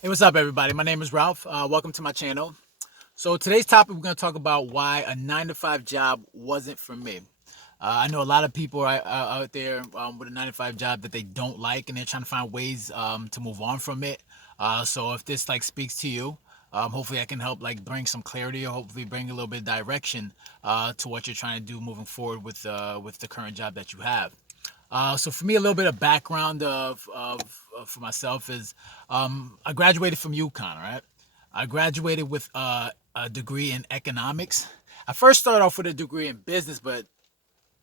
Hey, what's up, everybody? My name is Ralph. Welcome to my channel. So today's topic, we're going to talk about why a 9 to 5 job wasn't for me. I know a lot of people are out there with a 9 to 5 job that they don't like, and they're trying to find ways to move on from it. So if this like speaks to you, hopefully I can help like bring some clarity, or hopefully bring a little bit of direction to what you're trying to do moving forward with the current job that you have. So for me, a little bit of background of for myself is I graduated from UConn, right? I graduated with a degree in economics. I first started off with a degree in business, but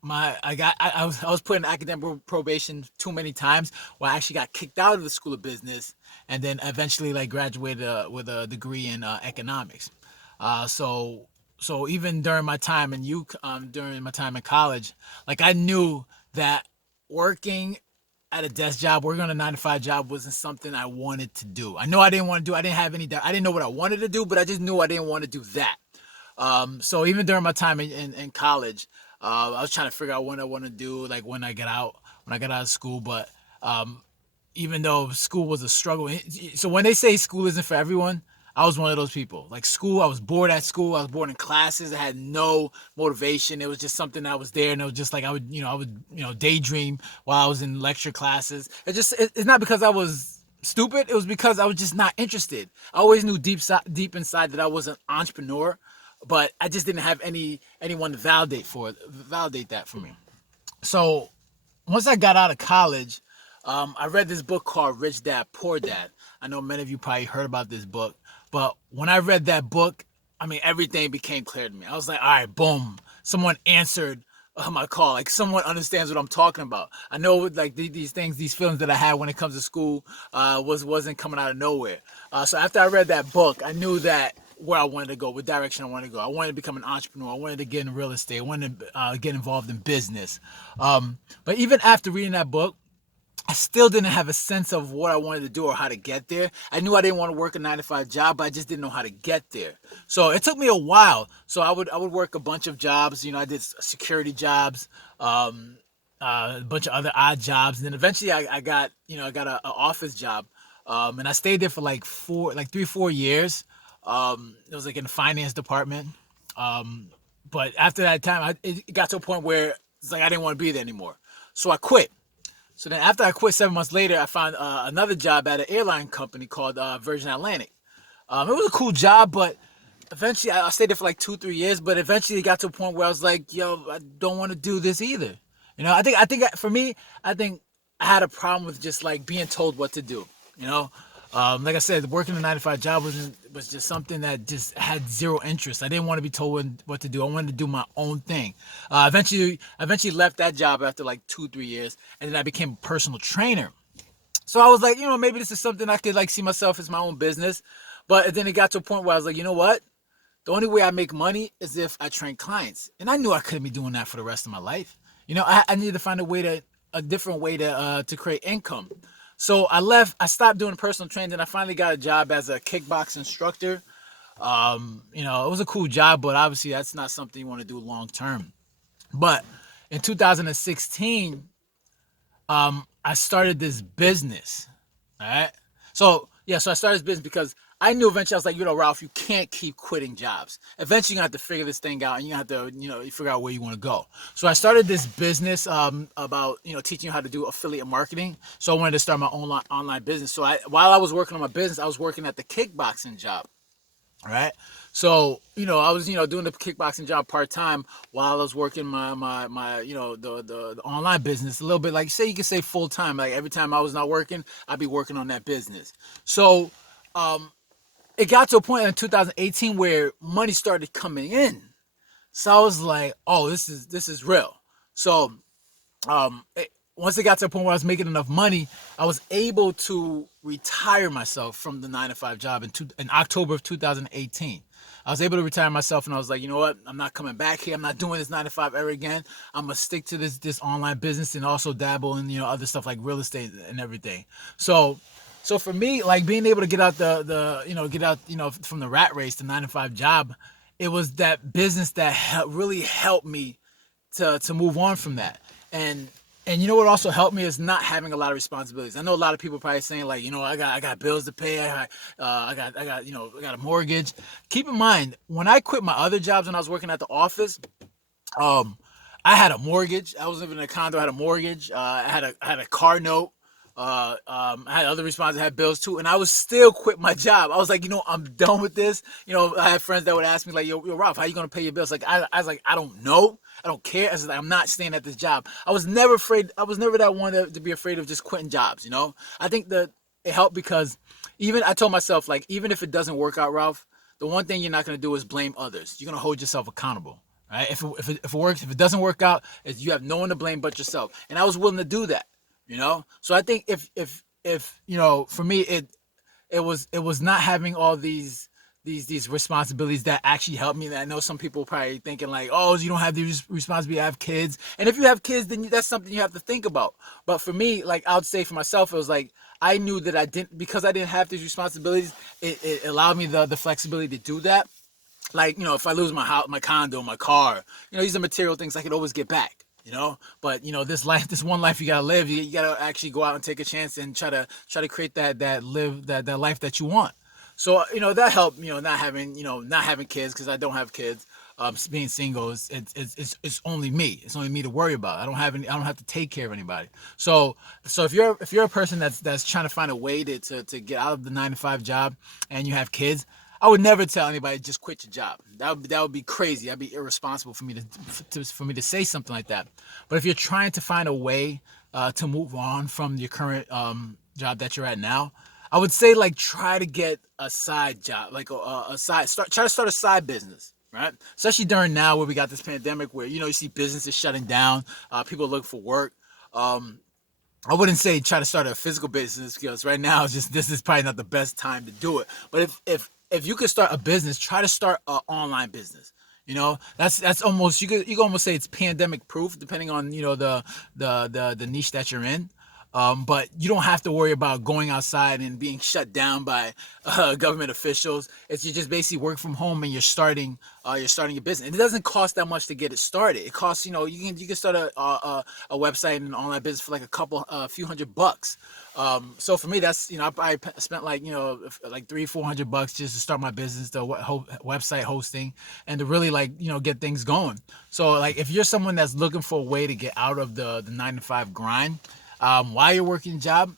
I was put in academic probation too many times, where I actually got kicked out of the School of Business, and then eventually like graduated with a degree in economics. Uh, so so even during my time in during my time in college, like I knew that working at a desk job, working on a 9 to 5 job wasn't something I wanted to do. I know I didn't want to do. I didn't know what I wanted to do, but I just knew I didn't want to do that. So even during my time in college, I was trying to figure out what I want to do, like when I get out of school. But um, even though school was a struggle, so when they say school isn't for everyone, I was one of those people. Like school, I was bored at school. I was bored in classes. I had no motivation. It was just something that was there, and it was just like I would daydream while I was in lecture classes. It's not because I was stupid. It was because I was just not interested. I always knew deep inside that I was an entrepreneur, but I just didn't have anyone to validate that for me. So once I got out of college, I read this book called Rich Dad Poor Dad. I know many of you probably heard about this book, but when I read that book, I mean, everything became clear to me. I was like, all right, boom, someone answered my call. Like someone understands what I'm talking about. I know like these things, these feelings that I had when it comes to school wasn't coming out of nowhere. So after I read that book, I knew that where I wanted to go, what direction I wanted to go. I wanted to become an entrepreneur. I wanted to get in real estate. I wanted to get involved in business. But even after reading that book, I still didn't have a sense of what I wanted to do or how to get there. I knew I didn't want to work a 9 to 5 job, but I just didn't know how to get there. So it took me a while. So I would work a bunch of jobs. I did security jobs, a bunch of other odd jobs, and then eventually I got a office job, and I stayed there for like 3 4 years. It was like in the finance department. But after that time, it got to a point where it's like I didn't want to be there anymore. So I quit. So then after I quit 7 months later, I found another job at an airline company called Virgin Atlantic. It was a cool job, but eventually I stayed there for like 2 3 years. But eventually it got to a point where I was like, yo, I don't want to do this either. I think for me, I think I had a problem with just like being told what to do. You know, like I said, working a 9 to 5 job was just something that just had zero interest. I didn't want to be told what to do. I wanted to do my own thing. Eventually left that job after like 2 3 years, and then I became a personal trainer. So I was like, maybe this is something I could like see myself as my own business. But then it got to a point where I was like, you know what? The only way I make money is if I train clients, and I knew I couldn't be doing that for the rest of my life. I needed to find a different way to create income. So I left. I stopped doing personal training, and I finally got a job as a kickbox instructor. It was a cool job, but obviously that's not something you want to do long term. But in 2016, I started this business. All right. So I started this business because I knew eventually I was like, Ralph, you can't keep quitting jobs. Eventually, you're gonna have to figure this thing out, and you have to, figure out where you want to go. So I started this business about teaching you how to do affiliate marketing. So I wanted to start my own online business. So while I was working on my business, I was working at the kickboxing job. Right. So, I was, doing the kickboxing job part time while I was working my the online business a little bit, like say you could say full time. Like every time I was not working, I'd be working on that business. So it got to a point in 2018 where money started coming in. So I was like, oh, this is real. So once it got to a point where I was making enough money, I was able to retire myself from the 9 to 5 job in October of 2018. I was able to retire myself, and I was like, you know what? I'm not coming back here. I'm not doing this 9 to 5 ever again. I'm gonna stick to this online business and also dabble in other stuff like real estate and everything. So, so for me, like being able to get out get out from the rat race, the 9 to 5 job, it was that business that really helped me to move on from that. And And you know what also helped me is not having a lot of responsibilities. I know a lot of people probably saying like, I got bills to pay. I got a mortgage. Keep in mind, when I quit my other jobs when I was working at the office, um, I had a mortgage. I was living in a condo. I had a mortgage. I had a car note. I had other responsibilities. I had bills too, and I was still quit my job. I was like, I'm done with this. I had friends that would ask me like, yo, Ralph, how you gonna pay your bills? Like, I was like, I don't know. I don't care. I was like, I'm not staying at this job. I was never afraid. I was never that one to be afraid of just quitting jobs. I think that it helped because even I told myself like, even if it doesn't work out, Ralph, the one thing you're not gonna do is blame others. You're gonna hold yourself accountable. Right? If it works, if it doesn't work out, you have no one to blame but yourself. And I was willing to do that. So I think if for me it was not having all these responsibilities that actually helped me. That I know some people probably thinking like, oh, you don't have these responsibility, you have kids. And if you have kids, then that's something you have to think about. But for me, like I would say for myself, it was like I knew that I didn't, because I didn't have these responsibilities. It allowed me the flexibility to do that. Like, if I lose my house, my condo, my car, these are material things I could always get back. But this one life you gotta live. You gotta actually go out and take a chance and try to create that life that you want. So that helped. Not having kids, because I don't have kids. Being single it's only me. It's only me to worry about. I don't have to take care of anybody. So if you're a person that's trying to find a way to get out of the 9 to 5 job, and you have kids, I would never tell anybody just quit your job. That would be crazy. That'd be irresponsible for me to say something like that. But if you're trying to find a way to move on from your current job that you're at now, I would say like try to get a side job, like try to start a side business. Right, especially during now where we got this pandemic, where you see businesses shutting down, people look for work. Um, I wouldn't say try to start a physical business, because right now this is probably not the best time to do it. But if you could start a business, try to start an online business. That's almost, you could almost say it's pandemic proof, depending on the niche that you're in. But you don't have to worry about going outside and being shut down by government officials. It's you just basically work from home, and you're starting a business. And it doesn't cost that much to get it started. It costs, you can start a website and an online business for like a few $100. So for me, that's, I spent like 300-400 bucks just to start my business, the website hosting, and to really get things going. So like if you're someone that's looking for a way to get out of the 9 to 5 grind, while you're working a job,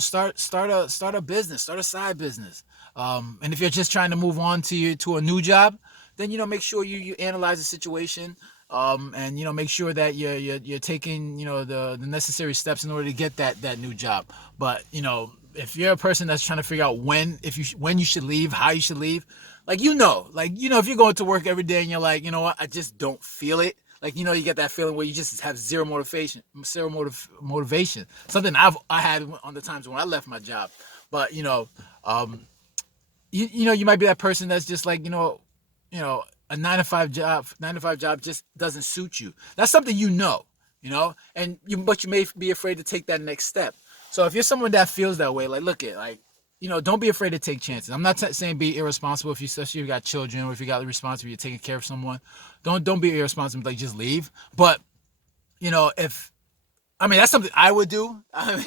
start a business, start a side business. And if you're just trying to move on to a new job, then make sure you analyze the situation, and make sure that you're taking the necessary steps in order to get that new job. But if you're a person that's trying to figure out when you should leave, how you should leave, if you're going to work every day and you're like, what, I just don't feel it. Like, you get that feeling where you just have zero motivation. Something I had on the times when I left my job. But um, you might be that person that's just like, a 9 to 5 job just doesn't suit you. That's something, but you may be afraid to take that next step. So if you're someone that feels that way, like, look at like, don't be afraid to take chances. I'm not saying be irresponsible, especially if you got children, or if you got the responsibility, you're taking care of someone. Don't be irresponsible, like just leave. But if I mean, that's something I would do. I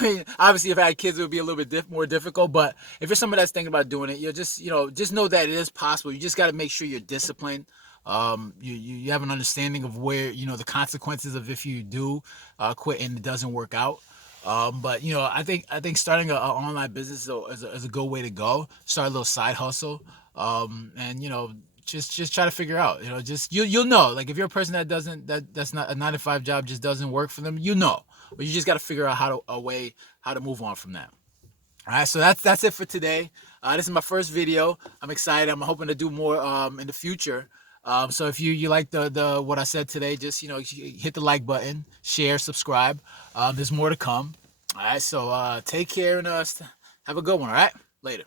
mean, obviously, if I had kids, it would be a little bit more difficult. But if you're somebody that's thinking about doing it, just know that it is possible. You just got to make sure you're disciplined. You have an understanding of where the consequences of if you do quit and it doesn't work out. But I think starting an online business is a good way to go. Start a little side hustle, and just try to figure out. Just you'll know. Like if you're a person that's not a 9 to 5 job just doesn't work for them, but you just got to figure out how to move on from that. All right, so that's it for today. This is my first video. I'm excited. I'm hoping to do more in the future. So if you like the what I said today, just hit the like button, share, subscribe. There's more to come. All right, so take care, and have a good one. All right, later.